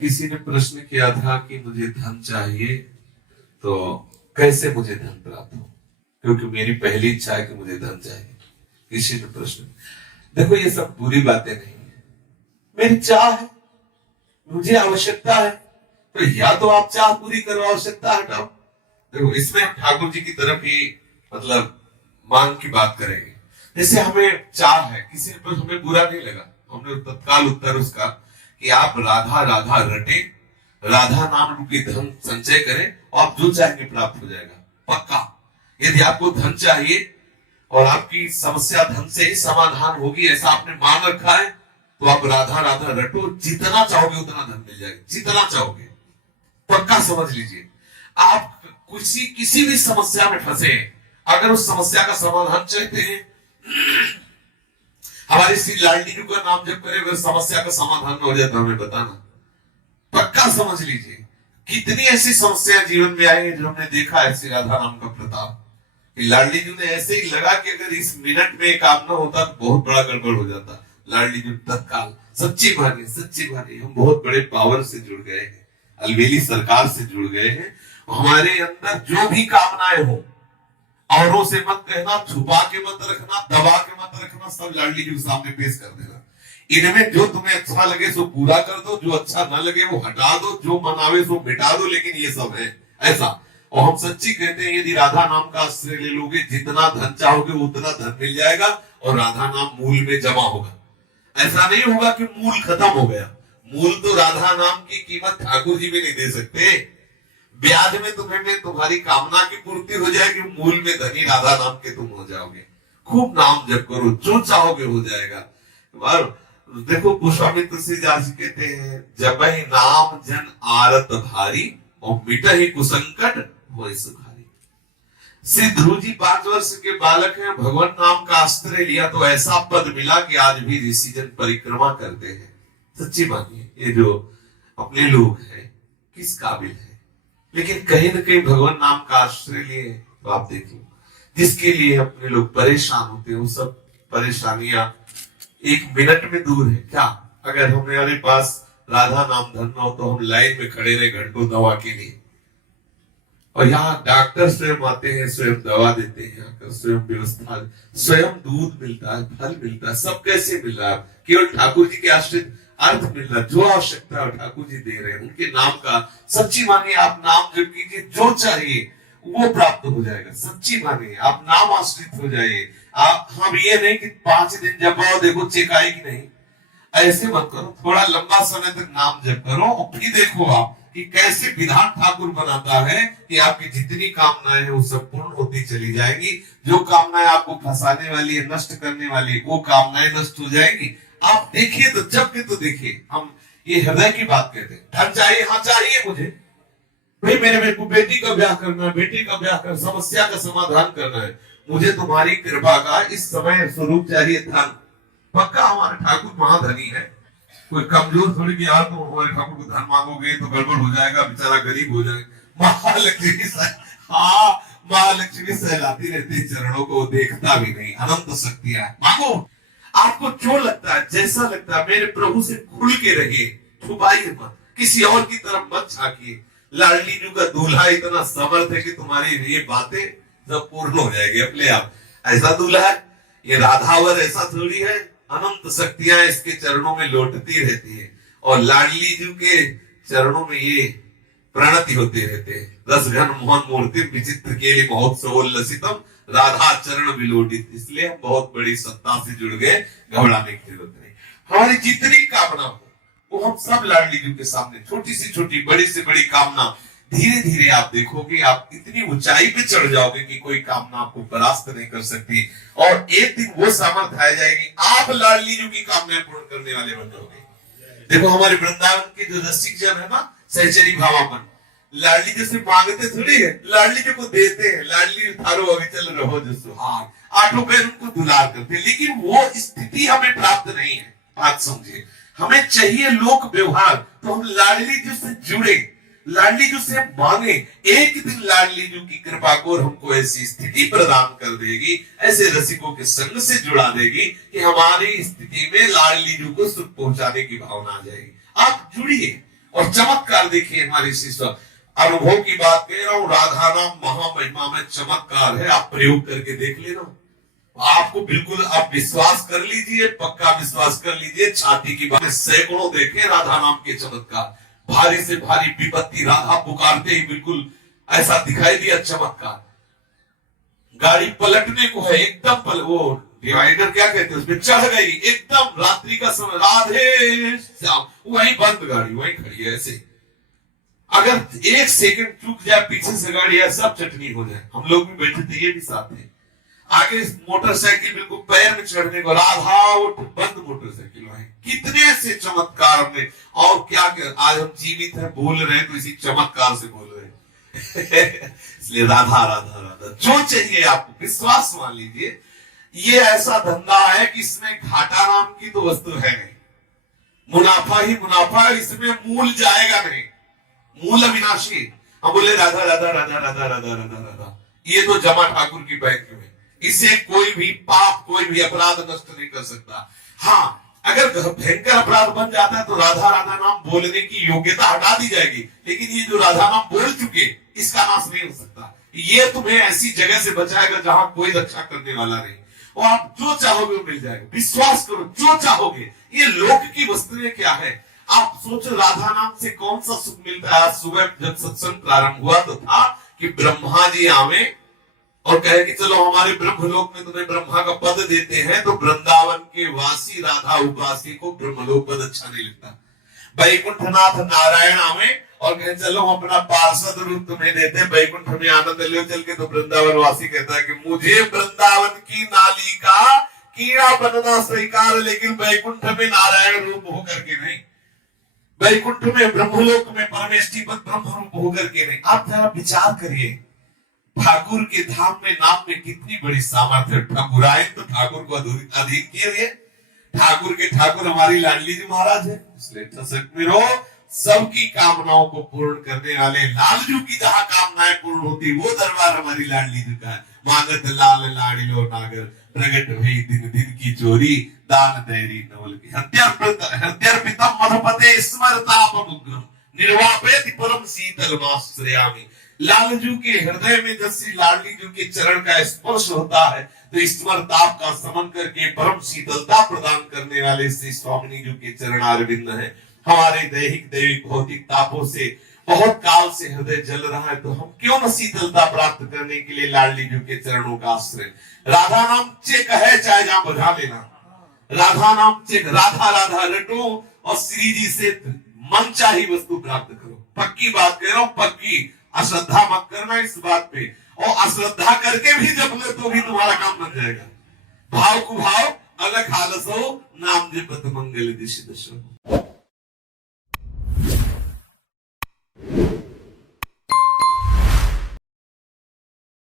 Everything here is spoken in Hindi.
किसी ने प्रश्न किया था कि मुझे धन चाहिए तो कैसे मुझे धन प्राप्त हो, क्योंकि मेरी पहली इच्छा है कि मुझे धन चाहिए। किसी ने प्रश्न, देखो ये सब बुरी बातें नहीं है, मेरी चाह है, मुझे आवश्यकता है, तो या तो आप चाह पूरी करो, आवश्यकता हटाओ। देखो इसमें हम ठाकुर जी की तरफ ही मतलब मांग की बात करेंगे। जैसे हमें चाह है, किसी पर हमें बुरा नहीं लगा, हमने तत्काल उत्तर उसका कि आप राधा राधा रटे, राधा नाम रूपी धन संचय करें और आप जो चाहेंगे प्राप्त हो जाएगा पक्का। यदि आपको धन चाहिए और आपकी समस्या धन से ही समाधान होगी ऐसा आपने मान रखा है, तो आप राधा राधा रटो, जितना चाहोगे उतना धन मिल जाएगा, जितना चाहोगे पक्का। समझ लीजिए, आप किसी भी समस्या में फंसे, अगर उस समस्या का समाधान चाहते हैं, हमारी श्री लाडली जी का नाम जब करें, अगर समस्या का समाधान हो जाए तो हमें बताना, पक्का। समझ लीजिए, कितनी ऐसी समस्या जीवन में आई है जो हमने देखा है श्री राधा नाम का प्रताप। लाडली जी ने ऐसे ही लगा कि अगर इस मिनट में काम ना होता तो बहुत बड़ा गड़बड़ हो जाता। लाडली जी तत्काल सच्ची भानी हम बहुत बड़े पावर से जुड़ गए हैं, अलवेली सरकार से जुड़ गए हैं। हमारे अंदर जो भी कामनाएं हो, औरों से मत कहना, छुपा के मत रखना, दबा के मत रखना, सब लाडली जी के सामने पेश कर देना। इनमें जो तुम्हें अच्छा लगे सो पूरा कर दो, जो अच्छा ना लगे वो हटा दो, जो मनावे सो मिटा दो, लेकिन ये सब है ऐसा। और हम सच्ची कहते हैं, यदि राधा नाम का आश्रय ले लोगे, जितना धन चाहोगे उतना धन मिल जाएगा और राधा नाम मूल में जमा होगा। ऐसा नहीं होगा कि मूल खत्म हो गया। मूल तो राधा नाम की कीमत ठाकुर जी भी नहीं दे सकते। ब्याज में तुम्हारी कामना की पूर्ति हो जाएगी, मूल में धनी राधा नाम के तुम हो जाओगे। खूब नाम जप करो, जो चाहोगे हो जाएगा। और देखो गोस्वामी तुलसीदास कहते हैं, जब ही नाम जन आरत भारी और मिट ही कुसंकट हो सुखारी। श्री ध्रुव जी 5 वर्ष के बालक हैं, भगवान नाम का आश्रय लिया तो ऐसा पद मिला कि आज भी ऋषिजन परिक्रमा करते हैं। सच्ची मानिए, ये जो अपने लोग हैं किस काबिल है, लेकिन कहीं ना कहीं भगवान नाम का आश्रय लिए तो आप देखिए, जिसके लिए अपने लोग परेशान होते हैं, वो सब परेशानियां एक मिनट में दूर है। क्या अगर हमारे पास राधा नाम धन हो तो हम लाइन में खड़े रहे घंटों दवा के लिए, और यहाँ डॉक्टर स्वयं आते हैं, स्वयं दवा देते हैं, स्वयं व्यवस्था, स्वयं दूध मिलता है, फल मिलता है, सब कैसे मिल रहा है? केवल ठाकुर जी के आश्रित अर्थ मिल रहा है, जो आवश्यकता है ठाकुर जी दे रहे हैं, उनके नाम का। सच्ची मानिए, आप नाम जप कीजिए, जो चाहिए वो प्राप्त हो जाएगा। सच्ची मानिए, आप नाम आश्रित हो जाइए। आप हम ये नहीं कि 5 दिन जपाओ देखो चेक आएगी, नहीं, ऐसे मत करो। थोड़ा लंबा समय तक नाम जप करो और फिर देखो आप कि कैसे विधान ठाकुर बनाता है कि आपकी जितनी कामनाएं हैं वो सब पूर्ण होती चली जाएगी। जो कामनाएं आपको फंसाने वाली है, नष्ट करने वाली है, वो कामनाएं नष्ट हो जाएगी। आप देखिए तो, जब के तो देखिए, हम ये हृदय की बात कहते हैं। धन चाहिए, हाँ चाहिए मुझे, भाई मेरे को बेटी का ब्याह करना है, बेटी का ब्याह कर, समस्या का समाधान करना है, मुझे तुम्हारी कृपा का इस समय स्वरूप चाहिए धन। पक्का हमारा ठाकुर महाधनी है, कोई कमजोर थोड़ी कि यार तुम हमारे ठाकुर को धन मांगोगे तो गड़बड़ हो जाएगा, बेचारा गरीब हो जाएगा। महालक्ष्मी सहलाती रहती चरणों को, देखता भी नहीं, अनंत शक्तियां मांगो। आपको जो लगता है, जैसा लगता है, मेरे प्रभु से खुल के रहिए, छुपाइए मत, किसी और की तरफ मत झांकिए। लाडली जी का दूल्हा इतना समर्थ है कि तुम्हारी ये बातें सब पूर्ण हो जाएगी अपने आप। ऐसा दूल्हा है ये, राधावर ऐसा थोड़ी है, अनंत शक्तियां इसके चरणों में लौटती रहती है, और लाडली जी के चरणों में ये प्रणति होते रहते हैं। रस घन मोहन मूर्ति विचित्र के लिए महोत्सवोल्लसितम राधा चरण विलोडित। इसलिए हम बहुत बड़ी सत्ता से जुड़ गए, घबराने की जरूरत नहीं। हमारी जितनी कामना हो वो हम सब लाडली जी के सामने, छोटी से छोटी, बड़ी से बड़ी कामना, धीरे धीरे आप देखोगे आप इतनी ऊंचाई पे चढ़ जाओगे कि कोई कामना आपको परास्त नहीं कर सकती। और एक दिन वो सामर्थ्य आ जाएगी, आप लाडली जी की कामनाएं पूर्ण करने वाले बन जाओगे। देखो हमारे वृंदावन के जो रसिक जन है ना, सहचरी भावापन, लाडली जी से मांगते थोड़ी है, लाडली जी को देते हैं। लाडली थारो अविचल रहो जो सुहाग, आठों पैर उनको दुलार करते हैं, लेकिन वो स्थिति हमें प्राप्त नहीं है। बात समझिए, हमें चाहिए लोक व्यवहार, तो हम लाडली जी से जुड़े, लाडली जी से मांगे। एक दिन लाडली जी की कृपा को हमको ऐसी स्थिति प्रदान कर देगी, ऐसे रसिकों के संग से जुड़ा देगी कि हमारी स्थिति में लाडली जी को सुख पहुंचाने की भावना आ जाएगी। आप जुड़िए, और चमत्कार देखिए हमारे शिष्य अनुभव की बात कह रहा हूं, राधा नाम महामहिमा में चमत्कार है, आप प्रयोग करके देख लेना, आपको बिल्कुल आप विश्वास कर लीजिए, पक्का विश्वास कर लीजिए, छाती की बात सैकड़ों देखे राधा नाम के चमत्कार, भारी से भारी विपत्ति राधा पुकारते ही बिल्कुल ऐसा दिखाई दिया चमत्कार, गाड़ी पलटने को है एकदम वो डिवाइडर क्या कहते हैं उसमें चढ़ गई एकदम रात्रि का समय, राधे श्याम, वहीं बंद गाड़ी वहीं खड़ी है ऐसे, अगर एक सेकंड चूक जाए पीछे से गाड़ी है सब चटनी हो जाए, हम लोग भी बैठे थे ये भी साथ थे, आगे मोटरसाइकिल बिल्कुल पैर में चढ़ने को, राधा उठ, बंद मोटरसाइकिल है, कितने से चमत्कार में, और क्या आज हम जीवित हैं बोल रहे हैं तो इसी चमत्कार से बोल रहे हैं इसलिए राधा राधा राधा जो चाहिए आपको विश्वास मान लीजिए, ये ऐसा धंधा है कि इसमें घाटा नाम की तो वस्तु है नहीं, मुनाफा ही मुनाफा, इसमें मूल जाएगा नहीं, मूल अविनाशी, हम बोले राधा राधा राधा राधा राधा राधा राधा, ये तो जमा ठाकुर की बैंक में, इसे कोई भी पाप कोई भी अपराध नष्ट नहीं कर सकता। हाँ अगर भयंकर अपराध बन जाता है तो राधा राधा नाम बोलने की योग्यता हटा दी जाएगी, लेकिन ये जो राधा नाम बोल चुके इसका नाश नहीं हो सकता, ये तुम्हें ऐसी जगह से बचाएगा जहां कोई रक्षा करने वाला नहीं, और आप जो चाहोगे वो मिल जाएगा, विश्वास करो जो चाहोगे, ये लोक की वस्तुएं क्या है, आप सोचो राधा नाम से कौन सा सुख मिलता है। आज सुबह जब सत्संग प्रारंभ हुआ तो था कि ब्रह्मा जी आवे और कहे कि चलो हमारे ब्रह्मलोक में तुम्हें ब्रह्मा का पद देते हैं, तो वृंदावन के वासी राधा उपासी को ब्रह्मलोक पद अच्छा नहीं लगता, वैकुंठनाथ नारायण आवे और कहे चलो हम अपना पार्षद रूप तुम्हें देते, वैकुंठ में आनंद ले चल के, तो वृंदावन वासी कहता है कि मुझे वृंदावन की नाली का कीड़ा बनना स्वीकार, लेकिन वैकुंठ में नारायण रूप होकर के नहीं, वैकुंठ में ब्रह्मलोक में परमेष्टि पद ब्रह्म रूप होकर के नहीं। आप जरा विचार करिए, ठाकुर के धाम में नाम में कितनी बड़ी सामर्थ्य, ठाकुरायन तो ठाकुर को अधीन किए हुए, ठाकुर के ठाकुर हमारी लाडली जी महाराज है, इसलिए सबकी कामनाओं को पूर्ण करने वाले लालजू की जहां कामनाएं पूर्ण होती वो दरबार हमारी लाडली जी का है, मांगत लाल लाड़िलो नागर प्रगट भई दिन दिन की चोरी दान दैरी नवल की हत्यर्पितम मधुपते स्मरतापमुग्रम निर्वापेति परम शीतल माश्रयामि। लालजू के हृदय में जब श्री लाडली जू के चरण का स्पर्श होता है तो स्मरताप का समन करके परम शीतलता प्रदान करने वाले श्री स्वामिनी जू के चरण अरविंद है। हमारे दैहिक दैविक भौतिक तापों से बहुत काल से हृदय जल रहा है, तो हम क्यों न शीतलता प्राप्त करने के लिए लाडली जू के चरणों का आश्रय। राधा नाम चेक है, चाहे जहां बजा लेना, राधा नाम चेक, राधा राधा रटो और श्री जी से मन चाही वस्तु प्राप्त करो। पक्की बात कह रहा हूं, पक्की, अश्रद्धा मत करना इस बात पे, और अश्रद्धा करके भी जब ले तो भी तुम्हारा काम बन जाएगा। भाव कुभाव अलग हालस हो, नाम जपत मंगल दिशि दशो।